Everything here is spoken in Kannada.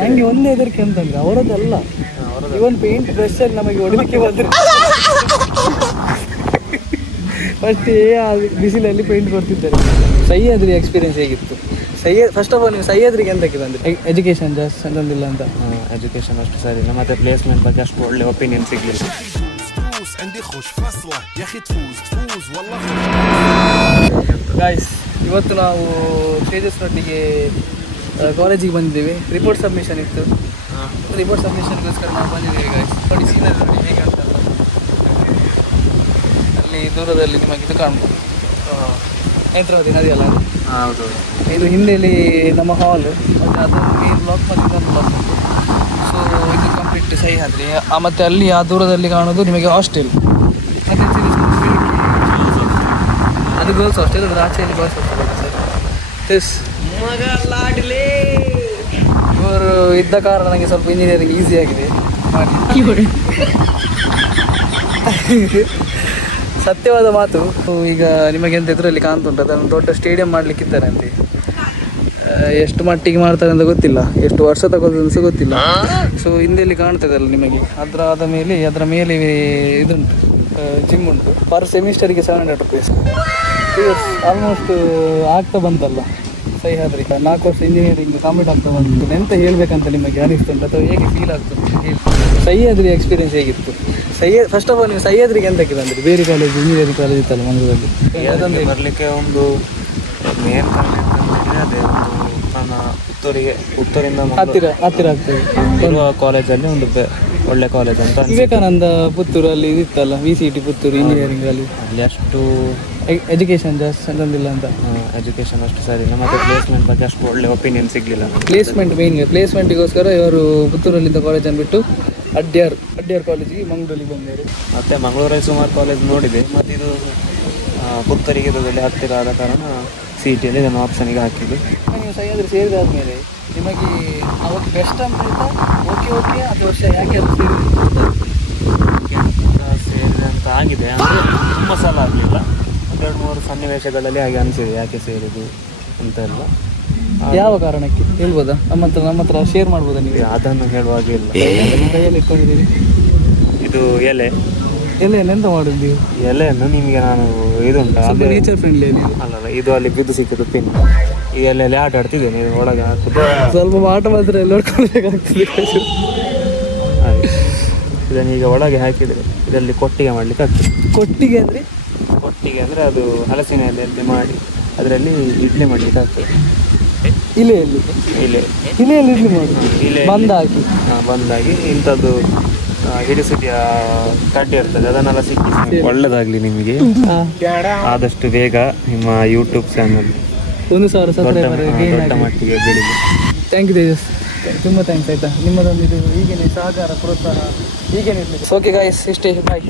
ನಂಗೆ ಒಂದೇ ಹೆದರಿಕೆ ಅಂತಂದ್ರೆ ಅವರದ್ದಲ್ಲ, ಇವನ್ ಪೇಂಟ್ ಬ್ರಷ್ ಅಲ್ಲಿ ನಮಗೆ ಹೊಡಿಲಿಕ್ಕೆ ಬಂದ್ರೆ ಫಸ್ಟ್ ಬಿಸಿಲಲ್ಲಿ ಪೇಂಟ್ ಕೊಡ್ತಿದ್ದಾರೆ. ಸಹ್ಯಾದ್ರಿ ಎಕ್ಸ್ಪೀರಿಯನ್ಸ್ ಹೇಗಿತ್ತು? ಫಸ್ಟ್ ಆಫ್ ಆಲ್ ನೀವು ಸಹ್ಯಾದ್ರಿಗೆ ಎಂತಕ್ಕೆ ಬಂದ್ರಿ? ಎಜುಕೇಶನ್ ಜಾಸ್ತಿ ಅಂತಂದಿಲ್ಲ ಅಂತ. ಎಜುಕೇಶನ್ ಅಷ್ಟು ಸರಿ ಇಲ್ಲ, ಮತ್ತೆ ಪ್ಲೇಸ್ಮೆಂಟ್ ಬಗ್ಗೆ ಅಷ್ಟು ಒಳ್ಳೆ ಒಪಿನಿಯನ್ ಸಿಗಲಿಲ್ಲ. ಗಾಯ್ಸ್, ಇವತ್ತು ನಾವು ತೇಜಸ್ನೊಟ್ಟಿಗೆ ಕಾಲೇಜಿಗೆ ಬಂದಿದ್ದೀವಿ. ರಿಪೋರ್ಟ್ ಸಬ್ಮಿಷನ್ ಇತ್ತು. ರಿಪೋರ್ಟ್ ಸಬ್ಮಿಷನ್ಗೋಸ್ಕರ ನಾವು ಬಂದಿದ್ದೀವಿ ಗಾಯ್ಸ್. ನೋಡಿ ಸೀನರಿ ನೋಡಿ ಹೇಗೆ ಅಂತಲ್ಲ, ಅಲ್ಲಿ ದೂರದಲ್ಲಿ ನಿಮಗೆ ಇದು ಕಾಣ್ಬೋದು, ನೇತ್ರಾವತಿ ನದಿ ಅಲ್ಲ ಅದು. ಹೌದು, ಇದು ಹಿಂದೆಯಲ್ಲಿ ನಮ್ಮ ಹಾಲ್, ಮತ್ತು ಅದೊಂದು ಮೇನ್ ಬ್ಲಾಕ್ ಮತ್ತು ಇನ್ನೊಂದು ಬ್ಲಾಕ್ ಉಂಟು. ಸೊ ಇದು ಕಂಪ್ಲೀಟ್ ಸಹ್ಯಾದ್ರಿ. ಮತ್ತು ಅಲ್ಲಿ ಆ ದೂರದಲ್ಲಿ ಕಾಣೋದು ನಿಮಗೆ ಹಾಸ್ಟೆಲ್. ಅದು ಗರ್ಲ್ಸ್ ಹಾಸ್ಟೆಲ್, ಅದ್ರ ಆಚೆಯಲ್ಲಿ ಬಾಯ್ಸ್ ಹಾಸ್ಟೆಲ್. ಎಸ್ ಇವರು ಇದ್ದ ಕಾರಣ ನನಗೆ ಸ್ವಲ್ಪ ಇಂಜಿನಿಯರಿಂಗ್ ಈಸಿ ಆಗಿದೆ ಮಾಡಿ. ಸತ್ಯವಾದ ಮಾತು. ಈಗ ನಿಮಗೆ ಎಂತ ಇದರಲ್ಲಿ ಕಾಣ್ತುಂಟು, ಅದನ್ನು ದೊಡ್ಡ ಸ್ಟೇಡಿಯಂ ಮಾಡಲಿಕ್ಕಿದ್ದಾರೆ ಅಂತೆ. ಎಷ್ಟು ಮಟ್ಟಿಗೆ ಮಾಡ್ತಾರೆ ಅಂತ ಗೊತ್ತಿಲ್ಲ, ಎಷ್ಟು ವರ್ಷ ತಗೋದು ಸಹ ಗೊತ್ತಿಲ್ಲ. ಸೊ ಹಿಂದೆಲ್ಲಿ ಕಾಣ್ತದಲ್ಲ ನಿಮಗೆ, ಅದರ ಮೇಲೆ ಇದುಂಟು, ಜಿಮ್ ಉಂಟು. ಪರ್ ಸೆಮಿಸ್ಟರಿಗೆ 700 rupees. ಆಲ್ಮೋಸ್ಟ್ ಆಗ್ತಾ ಬಂತಲ್ಲ ಸಹ್ಯಾದ್ರಿ. 4 ವರ್ಷ ಇಂಜಿನಿಯರಿಂಗ್ ಕಂಪ್ಲೀಟ್ ಆಗ್ತಾ ಬಂತು. ಎಂತ ಹೇಳ್ಬೇಕಂತ ನಿಮಗೆ ಅನಿಸ್ತುಂಟು ಅಥವಾ ಹೇಗೆ ಫೀಲ್ ಆಗ್ತದೆ? ಸಹ್ಯಾದ್ರಿ ಎಕ್ಸ್ಪೀರಿಯನ್ಸ್ ಹೇಗಿತ್ತು? ಫಸ್ಟ್ ಆಫ್ ಆಲ್ ನೀವು ಸಹ್ಯಾದ್ರಿಗೆ ಎಂತಕ್ಕೆ ಬಂದ್ರಿ? ಬೇರೆ ಕಾಲೇಜ್, ಇಂಜಿನಿಯರಿಂಗ್ ಕಾಲೇಜ್ ಇತ್ತಲ್ಲ ಮಂಗಳೂರಲ್ಲಿ, ಅದೊಂದು ಬರಲಿಕ್ಕೆ ಒಂದು ಮೇನ್ ಕಾರಣ ಅಂತಂದರೆ ಅದೇ ಒಂದು ನನ್ನ ಪುತ್ತೂರಿಂದ ಹತ್ತಿರ ಆಗ್ತದೆ ಇರುವ ಕಾಲೇಜಲ್ಲಿ ಒಂದು ಒಳ್ಳೆ ಕಾಲೇಜ್ ಅಂತ. ವಿವೇಕಾನಂದ ಪುತ್ತೂರಲ್ಲಿ ಇದಿತ್ತಲ್ಲ, VCT ಪುತ್ತೂರು ಇಂಜಿನಿಯರಿಂಗ್ ಅಲ್ಲಿ ಅಷ್ಟು ಎಜುಕೇಶನ್ ಜಾಸ್ತಿ ಅಂತಂದಿಲ್ಲ ಅಂತ. ಎಜುಕೇಶನ್ ಅಷ್ಟು ಸರಿ ಇಲ್ಲ, ಮತ್ತು ಪ್ಲೇಸ್ಮೆಂಟ್ ಬಗ್ಗೆ ಅಷ್ಟು ಒಳ್ಳೆ ಒಪಿನಿಯನ್ ಸಿಗಲಿಲ್ಲ. ಪ್ಲೇಸ್ಮೆಂಟಿಗೋಸ್ಕರ ಇವರು ಪುತ್ತೂರಲ್ಲಿದ್ದ ಕಾಲೇಜನ್ನು ಬಿಟ್ಟು ಅಡ್ಯಾರ್ ಕಾಲೇಜಿಗೆ ಮಂಗಳೂರಿಗೆ ಬಂದರು. ಮತ್ತು ಮಂಗಳೂರಲ್ಲಿ ಸುಮಾರು ಕಾಲೇಜ್ ನೋಡಿದೆ, ಮತ್ತು ಇದು ಪುತ್ತೂರಿಗೆ ಇದರಲ್ಲಿ ಹತ್ತಿರ ಆದ ಕಾರಣ CETಯಲ್ಲಿ ಇದನ್ನು ಆಪ್ಷನಿಗೆ ಹಾಕಿದ್ದು. ನೀವು ಸಹ್ಯಾದ್ರಿ ಸೇರಿದಾದ್ಮೇಲೆ ನಿಮಗೆ ಅವತ್ತು ಬೆಸ್ಟ್ ಅಂತ ಆಯ್ತಾ? ಓಕೆ ಅದು ವರ್ಷ ಯಾಕೆ ಅದು ಸೇರಿದೆ ಅಂತ ಆಗಿದೆ, ಅಂದರೆ ತುಂಬ ಸಲ ಆಗಲಿಲ್ಲ, 2-3 ಸನ್ನಿವೇಶಗಳಲ್ಲಿ ಹಾಗೆ ಅನಿಸಿದೆ ಯಾಕೆ ಸೇರಿದು ಅಂತ ಎಲ್ಲ. ಯಾವ ಕಾರಣಕ್ಕೆ ಹೇಳ್ಬೋದಾ? ನಮ್ಮ ಹತ್ರ ಶೇರ್ ಮಾಡ್ಬೋದಾ ನೀವು? ಅದನ್ನು ಹೇಳುವಾಗೆ ಇಲ್ಲ. ಕೈಯಲ್ಲಿ ಇಟ್ಕೊಂಡಿದ್ದೀರಿ ಇದು ಎಲೆಯನ್ನು ಎಂತ ಮಾಡಿದ್ದೀವಿ? ಎಲೆಯನ್ನು ನಿಮಗೆ ನಾನು ಇದುಂಟು ಅದು ನೇಚರ್ ಫ್ರೆಂಡ್ಲಿ ಅಲ್ಲಲ್ಲ, ಇದು ಅಲ್ಲಿ ಬಿದ್ದು ಸಿಕ್ಕಿದ್ದು ಪಿನ್. ಈ ಎಲೆಯಲ್ಲಿ ಆಟ ಆಡ್ತಿದ್ದೇನೆ, ನೀವು ಒಳಗೆ ಹಾಕಿದ್ದು ಸ್ವಲ್ಪ ಆಟ ಮಾತ್ರ ಎಲ್ಲ ನೋಡ್ಕೊಳ್ಬೇಕಾಗ್ತದೆ. ಇದನ್ನು ಈಗ ಒಳಗೆ ಹಾಕಿದರೆ ಇದರಲ್ಲಿ ಕೊಟ್ಟಿಗೆ ಮಾಡಲಿಕ್ಕೆ ಆಗ್ತದೆ. ಕೊಟ್ಟಿಗೆ ಅಂದರೆ ಅದು ಹಲಸಿನ ಎಲೆಯಲ್ಲಿ ಮಾಡಿ ಅದರಲ್ಲಿ ಇಡ್ಲಿ ಮಾಡಲಿಕ್ಕೆ ಆಗ್ತದೆ. ಇಲೆಯಲ್ಲಿ ಇಡ್ಲಿ ಮಾಡಿ ಬಂದಾಗಿ ಇಂಥದ್ದು ಹಿಡಿಸಿದ ಕಡ್ಡಿ ಇರ್ತದೆ, ಅದನ್ನೆಲ್ಲ ಸಿಕ್ಕಿ ಒಳ್ಳೆದಾಗಲಿ ನಿಮಗೆ. ಆದಷ್ಟು ಬೇಗ ನಿಮ್ಮ ಯೂಟ್ಯೂಬ್ ಚಾನಲ್ 1,000 ದೊಡ್ಡ ಮಟ್ಟಿಗೆ ಬೆಳೀಲಿ. ಥ್ಯಾಂಕ್ ಯು ತೇಜಸ್, ತುಂಬ ಥ್ಯಾಂಕ್ಸ್ ಆಯಿತಾ. ನಿಮ್ಮದೊಂದು ಇದು ಹೀಗೇನೆ ಸಹಕಾರ ಪ್ರೋತ್ಸಾಹ ಹೀಗೇನೆ ಇರಲಿ. ಓಕೆ ಗಾಯ್ಸ್, ಇಷ್ಟೇ, ಬಾಯ್.